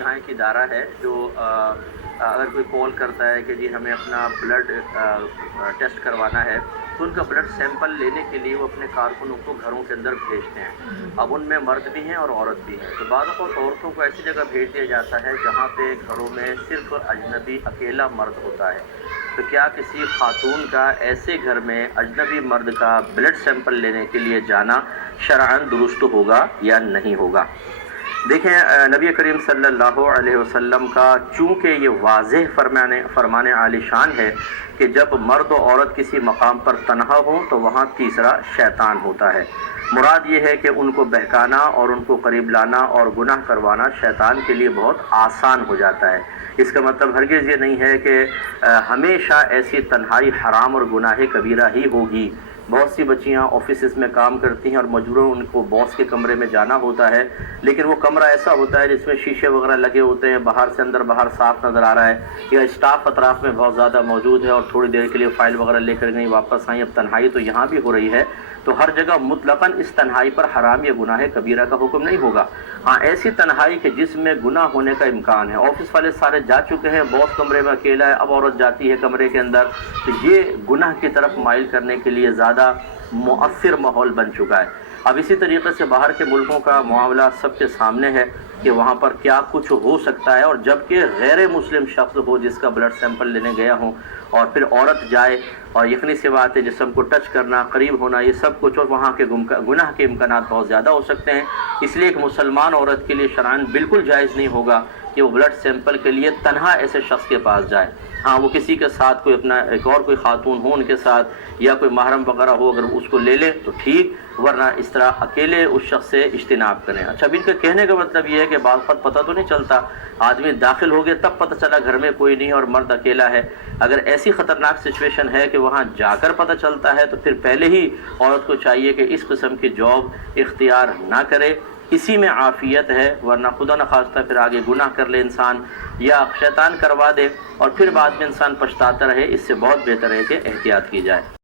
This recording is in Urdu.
یہاں ایک ادارہ ہے جو اگر کوئی کال کرتا ہے کہ جی ہمیں اپنا بلڈ ٹیسٹ کروانا ہے تو ان کا بلڈ سیمپل لینے کے لیے وہ اپنے کارکنوں کو گھروں کے اندر بھیجتے ہیں۔ اب ان میں مرد بھی ہیں اور عورت بھی ہیں، تو بعض اوقات عورتوں کو ایسی جگہ بھیج دیا جاتا ہے جہاں پہ گھروں میں صرف اجنبی اکیلا مرد ہوتا ہے۔ تو کیا کسی خاتون کا ایسے گھر میں اجنبی مرد کا بلڈ سیمپل لینے کے لیے جانا شرعاً درست ہوگا یا نہیں ہوگا؟ دیکھیں، نبی کریم صلی اللہ علیہ وسلم کا چونکہ یہ واضح فرمان عالی شان ہے کہ جب مرد و عورت کسی مقام پر تنہا ہوں تو وہاں تیسرا شیطان ہوتا ہے۔ مراد یہ ہے کہ ان کو بہکانا اور ان کو قریب لانا اور گناہ کروانا شیطان کے لیے بہت آسان ہو جاتا ہے۔ اس کا مطلب ہرگز یہ نہیں ہے کہ ہمیشہ ایسی تنہائی حرام اور گناہ کبیرہ ہی ہوگی۔ بہت سی بچیاں آفیسز میں کام کرتی ہیں اور مجبوراً ان کو باس کے کمرے میں جانا ہوتا ہے، لیکن وہ کمرہ ایسا ہوتا ہے جس میں شیشے وغیرہ لگے ہوتے ہیں، باہر سے اندر باہر صاف نظر آ رہا ہے، یا اسٹاف اطراف میں بہت زیادہ موجود ہے اور تھوڑی دیر کے لیے فائل وغیرہ لے کر گئی واپس آئیں۔ اب تنہائی تو یہاں بھی ہو رہی ہے، تو ہر جگہ مطلقاً اس تنہائی پر حرام یا گناہ کبیرہ کا حکم نہیں ہوگا۔ ہاں، ایسی تنہائی کہ جس میں گناہ ہونے کا امکان ہے، آفس والے سارے جا چکے ہیں، باس کمرے میں اکیلا ہے، اب عورت جاتی ہے کمرے کے اندر، تو یہ گناہ کی طرف مائل کرنے کے لیے زیادہ مؤثر ماحول بن چکا ہے۔ اب اسی طریقے سے باہر کے ملکوں کا معاملہ سب کے سامنے ہے کہ وہاں پر کیا کچھ ہو سکتا ہے، اور جبکہ غیر مسلم شخص ہو جس کا بلڈ سیمپل لینے گیا ہوں اور پھر عورت جائے، اور یقینی سی بات ہے جسم کو ٹچ کرنا، قریب ہونا، یہ سب کچھ، اور وہاں کے گناہ کے امکانات بہت زیادہ ہو سکتے ہیں۔ اس لیے ایک مسلمان عورت کے لیے شرعاً بالکل جائز نہیں ہوگا کہ وہ بلڈ سیمپل کے لیے تنہا ایسے شخص کے پاس جائے۔ ہاں، وہ کسی کے ساتھ کوئی اپنا ایک اور کوئی خاتون ہو ان کے ساتھ، یا کوئی محرم وغیرہ ہو، اگر اس کو لے لے تو ٹھیک، ورنہ اس طرح اکیلے اس شخص سے اجتناب کریں۔ اچھا، اب ان کا کہنے کا مطلب یہ ہے کہ بعض وقت پتہ تو نہیں چلتا، آدمی داخل ہو گیا تب پتہ چلا گھر میں کوئی نہیں اور مرد اکیلا ہے۔ اگر ایسی خطرناک سچویشن ہے کہ وہاں جا کر پتہ چلتا ہے تو پھر پہلے ہی عورت کو چاہیے کہ اس قسم کی جاب اختیار نہ کرے، اسی میں عافیت ہے، ورنہ خدا نخواستہ پھر آگے گناہ کر لے انسان یا شیطان کروا دے اور پھر بعد میں انسان پچھتاتا رہے۔ اس سے بہت بہتر ہے کہ احتیاط کی جائے۔